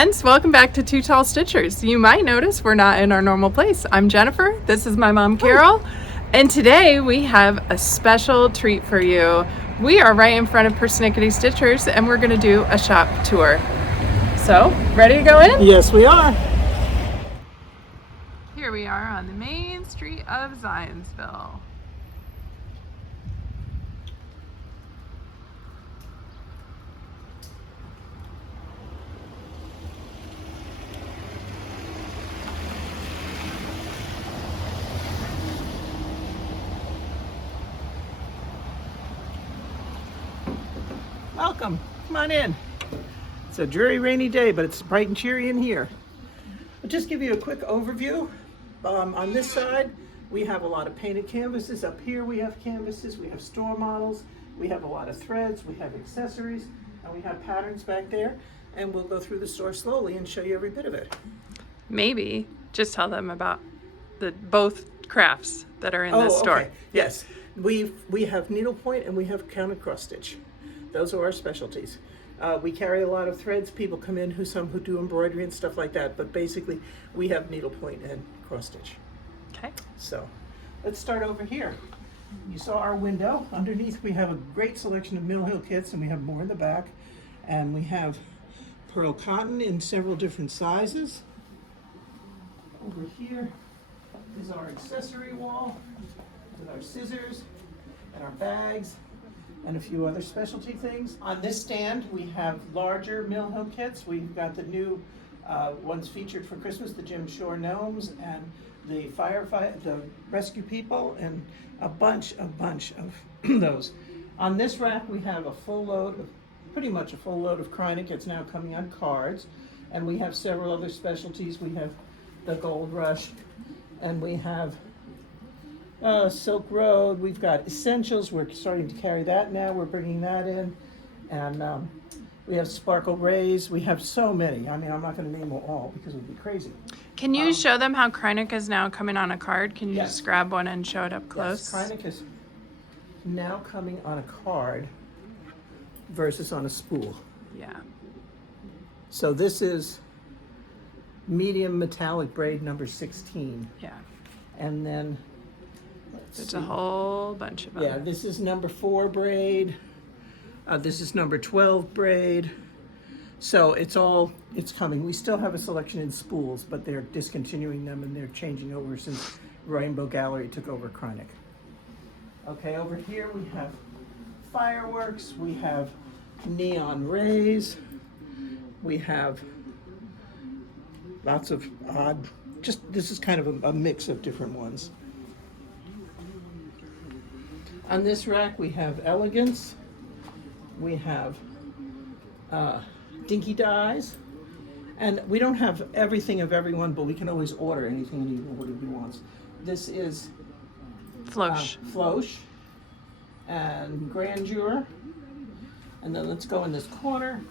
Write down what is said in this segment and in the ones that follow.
friends, welcome back to Two Tall Stitchers. You might notice we're not in our normal place. I'm Jennifer, this is my mom Carol, and today we have a special treat for you. We are right in front of Persnickety Stitchers and we're going to do a shop tour. So, ready to go in? Yes, we are. Here we are on the main street of Zionsville. Welcome. Come on in. It's a dreary, rainy day, but it's bright and cheery in here. I'll just give you a quick overview. On this side, we have a lot of painted canvases. Up here, we have canvases. We have store models. We have a lot of threads. We have accessories. And we have patterns back there. And we'll go through the store slowly and show you every bit of it. Maybe just tell them about both crafts that are in this store. Okay. Yes. We have needlepoint and we have counted cross stitch. Those are our specialties. We carry a lot of threads. People come in who do embroidery and stuff like that, but basically we have needlepoint and cross stitch. Okay. So let's start over here. You saw our window. Underneath we have a great selection of Mill Hill kits, and we have more in the back. And we have pearl cotton in several different sizes. Over here is our accessory wall with our scissors and our bags and a few other specialty things. On this stand, we have larger Mill Hill kits. We've got the new ones featured for Christmas, the Jim Shore Gnomes and the the Rescue People, and a bunch of those. On this rack, we have pretty much a full load of Kreinik. It's now coming on cards. And we have several other specialties. We have the Gold Rush, and we have Silk Road. We've got Essentials. We're starting to carry that now. We're bringing that in. And we have Sparkle Rays. We have so many. I mean, I'm not going to name them all because it would be crazy. Can you show them how Kreinik is now coming on a card? Can you just grab one and show it up close? Yes, Kreinik is now coming on a card versus on a spool. Yeah. So this is medium metallic braid number 16. Yeah. And then There's a whole bunch of them. Yeah, this is number 4 braid. This is number 12 braid. So it's coming. We still have a selection in spools, but they're discontinuing them and they're changing over since Rainbow Gallery took over Kreinik. Okay, over here we have fireworks. We have neon rays. We have lots of this is kind of a mix of different ones. On this rack, we have Elegance. We have Dinky Dyes. And we don't have everything of everyone, but we can always order anything anybody wants. This is Floche and Grandeur. And then let's go in this corner.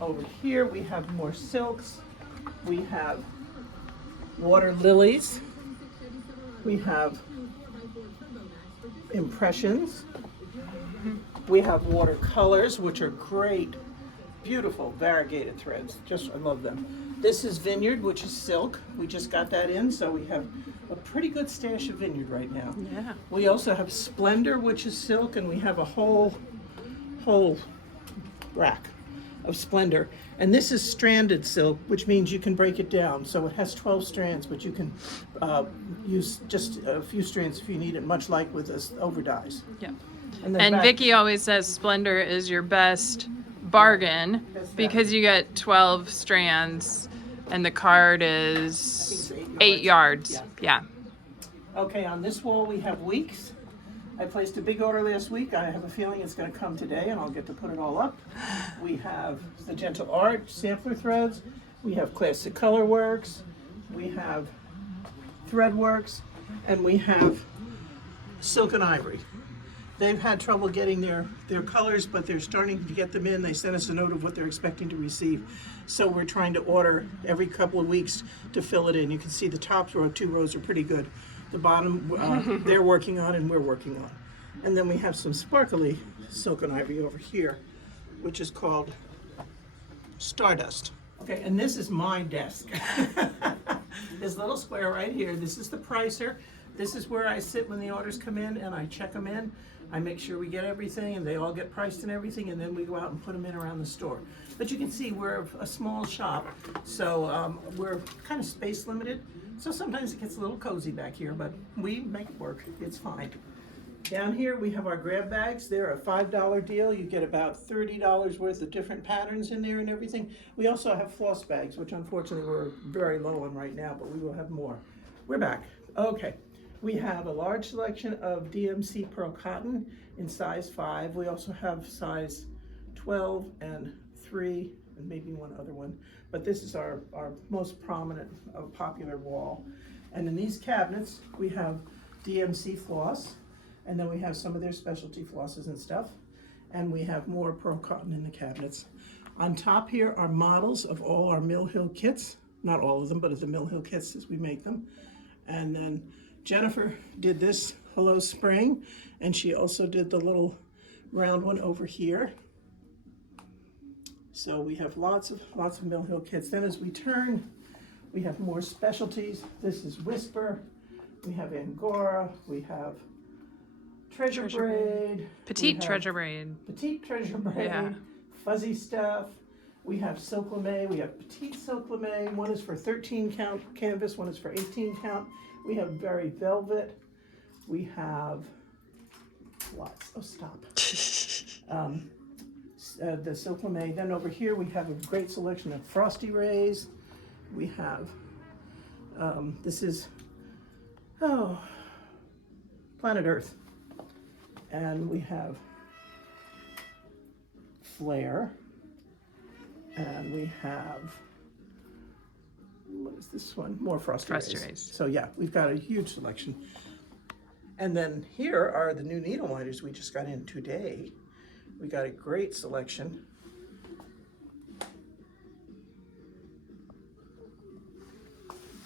Over here, we have more silks. We have water lilies. We have impressions. We have watercolors, which are great, beautiful, variegated threads. I love them. This is Vineyard, which is silk. We just got that in, so we have a pretty good stash of Vineyard right now. Yeah. We also have Splendor, which is silk, and we have a whole rack of Splendor. And this is stranded silk, which means you can break it down. So it has 12 strands, but you can use just a few strands if you need it, much like with this overdyes. Yeah. And Vicki always says Splendor is your best bargain because you get 12 strands and the card is 8 yards. Yeah. Okay, on this wall we have Weeks. I placed a big order last week. I have a feeling it's going to come today and I'll get to put it all up. We have the Gentle Art sampler threads. We have Classic Color Works. We have Threadworks. And we have Silk and Ivory. They've had trouble getting their colors, but they're starting to get them in. They sent us a note of what they're expecting to receive. So we're trying to order every couple of weeks to fill it in. You can see the top 2 rows are pretty good. The bottom, they're working on and we're working on. And then we have some sparkly Silk and Ivory over here, which is called Stardust. Okay, and this is my desk. This little square right here, this is the pricer. This is where I sit when the orders come in and I check them in. I make sure we get everything and they all get priced and everything, and then we go out and put them in around the store. But you can see we're a small shop, so we're kind of space limited. So sometimes it gets a little cozy back here, but we make it work. It's fine. Down here we have our grab bags. They're a $5 deal. You get about $30 worth of different patterns in there and everything. We also have floss bags, which unfortunately we're very low on right now, but we will have more. We're back. Okay. We have a large selection of DMC pearl cotton in size 5. We also have size 12 and 3 and maybe one other one. But this is our most prominent, popular wall. And in these cabinets, we have DMC floss. And then we have some of their specialty flosses and stuff. And we have more pearl cotton in the cabinets. On top here are models of all our Mill Hill kits. Not all of them, but of the Mill Hill kits as we make them. And then Jennifer did this Hello Spring, and she also did the little round one over here. So we have lots of Mill Hill kits. Then as we turn, we have more specialties. This is Whisper. We have Angora. We have Treasure Braid. Petite Treasure Braid. Petite Treasure Braid. Yeah. Fuzzy stuff. We have Silk Lame. We have Petite Silk Lame. One is for 13 count canvas. One is for 18 count. We have Very Velvet. We have lots. Oh, stop. The Silk Lame. Then over here we have a great selection of Frosty Rays. We have, this is, Planet Earth. And we have Flare. And we have, what is this one? More Frosty Rays. So yeah, we've got a huge selection. And then here are the new needle winders we just got in today. We got a great selection.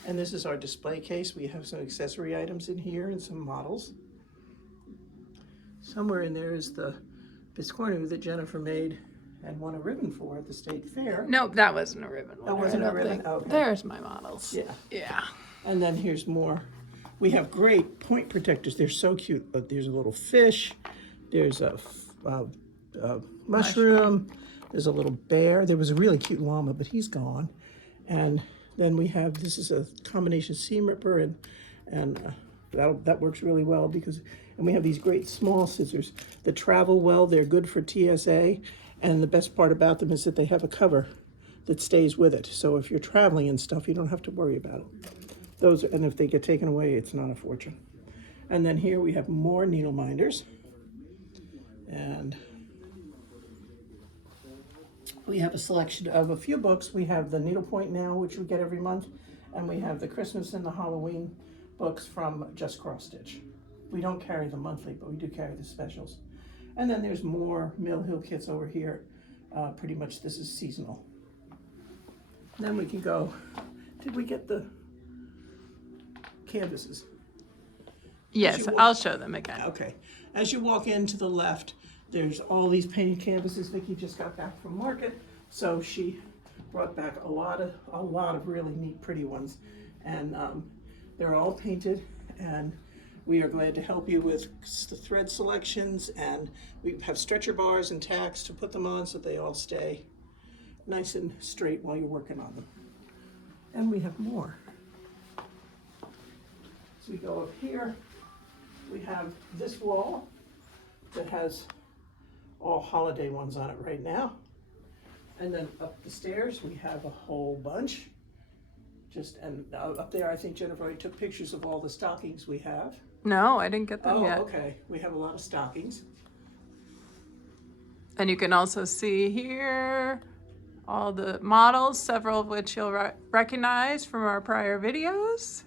And this is our display case. We have some accessory items in here and some models. Somewhere in there is the biscornu that Jennifer made and won a ribbon for at the state fair. Nope, that wasn't a ribbon. That wasn't a ribbon? Okay. There's my models. Yeah. Yeah. And then here's more. We have great point protectors. They're so cute. But there's a little fish. There's a mushroom. There's a little bear. There was a really cute llama, but he's gone. And then we have, this is a combination seam ripper, and that works really well because, and we have these great small scissors that travel well. They're good for TSA. And the best part about them is that they have a cover that stays with it. So if you're traveling and stuff, you don't have to worry about it. Those, and if they get taken away, it's not a fortune. And then here we have more needle minders. And we have a selection of a few books. We have the Needlepoint Now, which we get every month. And we have the Christmas and the Halloween books from Just Cross Stitch. We don't carry them monthly, but we do carry the specials. And then there's more Mill Hill kits over here. Pretty much this is seasonal. Then we can go, did we get the canvases? Yes, I'll show them again. Okay. As you walk in to the left, there's all these painted canvases. Vicki just got back from market, so she brought back a lot of really neat, pretty ones. And they're all painted, and we are glad to help you with the thread selections, and we have stretcher bars and tacks to put them on so they all stay nice and straight while you're working on them. And we have more. So we go up here, we have this wall that has all holiday ones on it right now. And then up the stairs, we have a whole bunch. And up there, I think Jennifer already took pictures of all the stockings we have. No, I didn't get them yet. Oh, okay. We have a lot of stockings. And you can also see here all the models, several of which you'll recognize from our prior videos.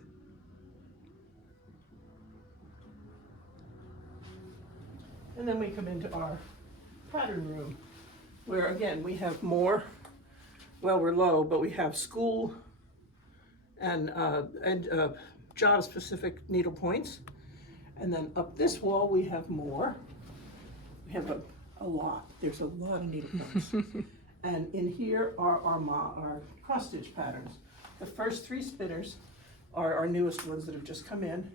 And then we come into our pattern room, where again, we have more, well, we're low, but we have school and job-specific needle points. And then up this wall, we have more. We have a lot. There's a lot of needle points. And in here are our cross stitch patterns. The first 3 spinners are our newest ones that have just come in,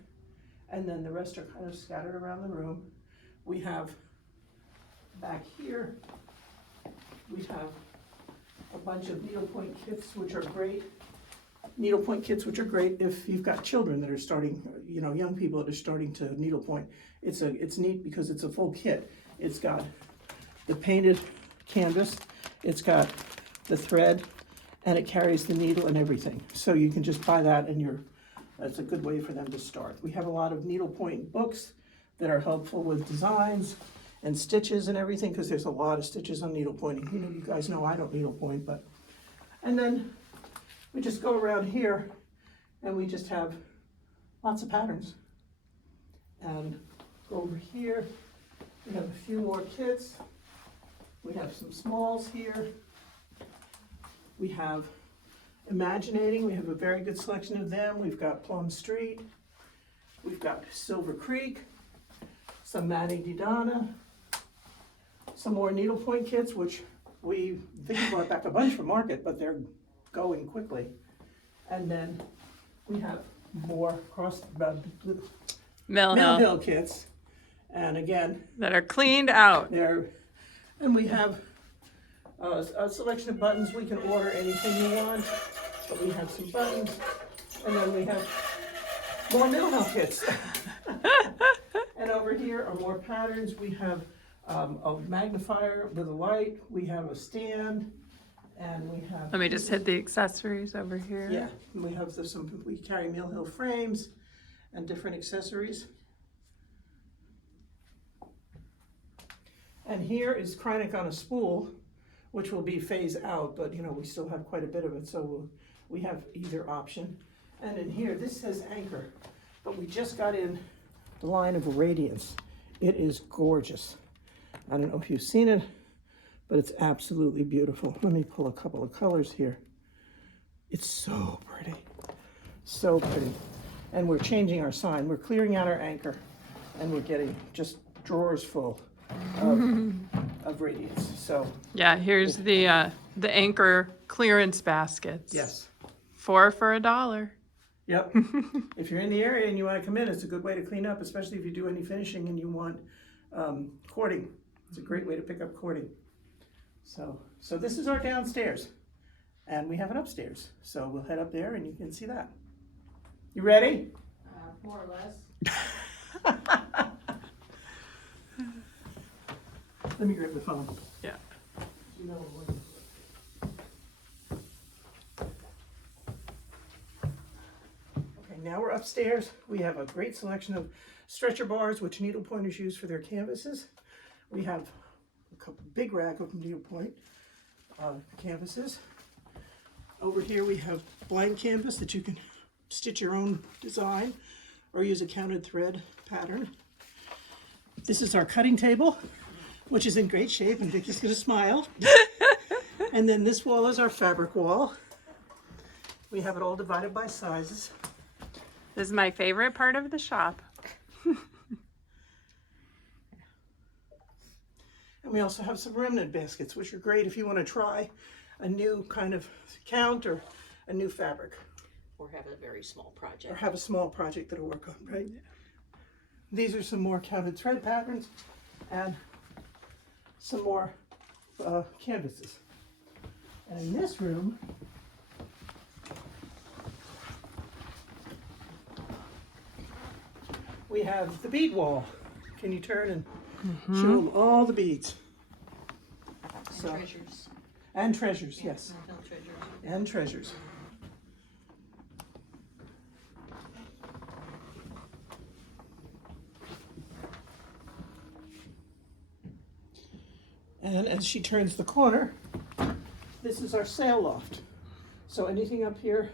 and then the rest are kind of scattered around the room. We have back here, we have a bunch of needlepoint kits, which are great. Needlepoint kits, which are great if you've got children that are starting, you know, young people that are starting to needlepoint. It's neat because it's a full kit. It's got the painted canvas, it's got the thread, and it carries the needle and everything. So you can just buy that and that's a good way for them to start. We have a lot of needlepoint books that are helpful with designs and stitches and everything, because there's a lot of stitches on needlepointing. You know, you guys know I don't needlepoint, but. And then we just go around here and we just have lots of patterns. And go over here, we have a few more kits. We have some smalls here. We have Imaginating, we have a very good selection of them. We've got Plum Street, we've got Silver Creek, some Maddie Di Donna, some more needlepoint kits, which we think we brought back a bunch from market, but they're going quickly. And then we have more Mill Mill Hill Hill kits. And again, that are cleaned out. and we have a selection of buttons. We can order anything you want, but we have some buttons. And then we have more Mill Hill kits. And over here are more patterns. We have a magnifier with a light. We have a stand, and we have. Let me just hit the accessories over here. Yeah, and we have we carry Mill Hill frames and different accessories. And here is Kreinik on a spool, which will be phase out, but you know, we still have quite a bit of it, so we have either option. And in here, this says Anchor, but we just got in the line of Radiance. It is gorgeous. I don't know if you've seen it, but it's absolutely beautiful. Let me pull a couple of colors here. It's so pretty, so pretty. And we're changing our sign. We're clearing out our Anchor, and we're getting just drawers full of Radiance. So yeah, here's the Anchor clearance baskets. yes. 4 for $1. Yep. If you're in the area and you want to come in, it's a good way to clean up, especially if you do any finishing and you want cording. It's a great way to pick up cording. So this is our downstairs, and we have an upstairs. So we'll head up there and you can see that. You ready? More or less. Let me grab the phone. Yeah. You know what. Okay, now we're upstairs. We have a great selection of stretcher bars, which needlepointers use for their canvases. We have a big rack of needlepoint canvases. Over here we have blank canvas that you can stitch your own design or use a counted thread pattern. This is our cutting table, which is in great shape, and Vicky's gonna smile. And then this wall is our fabric wall. We have it all divided by sizes. This is my favorite part of the shop. And we also have some remnant baskets, which are great if you want to try a new kind of count or a new fabric. Or have a very small project. Or have a small project that'll work on, right? These are some more counted thread patterns and some more canvases. And in this room, we have the bead wall. Can you turn and show them all the beads? And treasures. And treasures, yes. Mill Hill treasures. And treasures. And as she turns the corner, this is our sale loft. So anything up here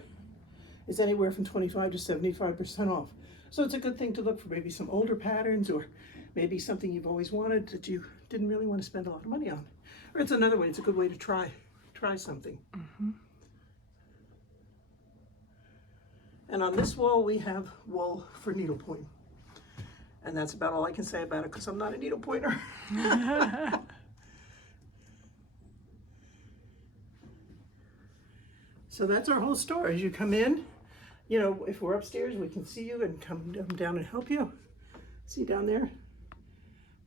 is anywhere from 25 to 75% off. So it's a good thing to look for maybe some older patterns, or maybe something you've always wanted that you didn't really want to spend a lot of money on. Or it's another way, it's a good way to try something. Mm-hmm. And on this wall we have wool for needlepoint. And that's about all I can say about it, because I'm not a needlepointer. So that's our whole store. As you come in, you know, if we're upstairs, we can see you and come down and help you. See down there?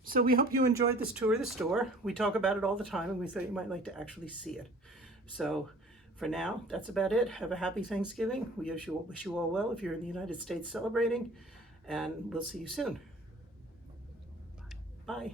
So we hope you enjoyed this tour of the store. We talk about it all the time, and we thought you might like to actually see it. So for now, that's about it. Have a happy Thanksgiving. We wish you all well if you're in the United States celebrating, and we'll see you soon. Bye.